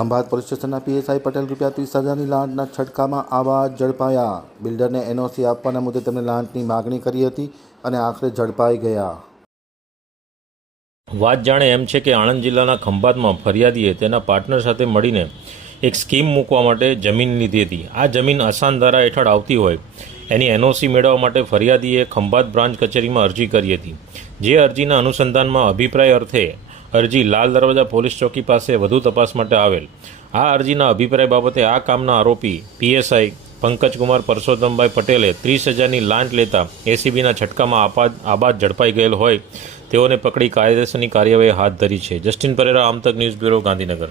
Khambhat police સ્ટેશનના PSI Patel ₹30,000ની લાંચના છટકામાં આવા ઝડપાયા। બિલ્ડરને એનઓસી આપવાના મુદ્દે તેમણે લાંચની માગણી કરી હતી અને આખરે ઝડપાઈ ગયા। વાત જાણે એમ છે કે આણંદ જિલ્લાના ખંભાતમાં ફરિયાદીએ તેના પાર્ટનર સાથે મળીને એક સ્કીમ મૂકવા માટે જમીન લીધી હતી। આ જમીન અસાન ધારા હેઠળ આવતી હોય એની એનઓસી મેળવવા માટે ફરિયાદીએ ખંભાત બ્રાન્ચ કચેરીમાં અરજી કરી હતી। જે અરજીના અનુસંધાનમાં અભિપ્રાય અર્થે અરજી લાલ દરવાજા પોલીસ ચોકી પાસે વધુ તપાસ માટે આવેલ। આ અરજીના અભિપ્રાય બાબતે આ કામના આરોપી પીએસઆઈ પંકજકુમાર પરસોત્તમભાઈ પટેલે 30,000ની લાંચ લેતા એસીબીના છટકામાં આબાદ ઝડપાઈ ગયેલ હોય તેઓને પકડી કાયદેસરની કાર્યવાહી હાથ ધરી છે। જસ્ટિન પરેરા, આમતક ન્યૂઝ બ્યુરો, ગાંધીનગર।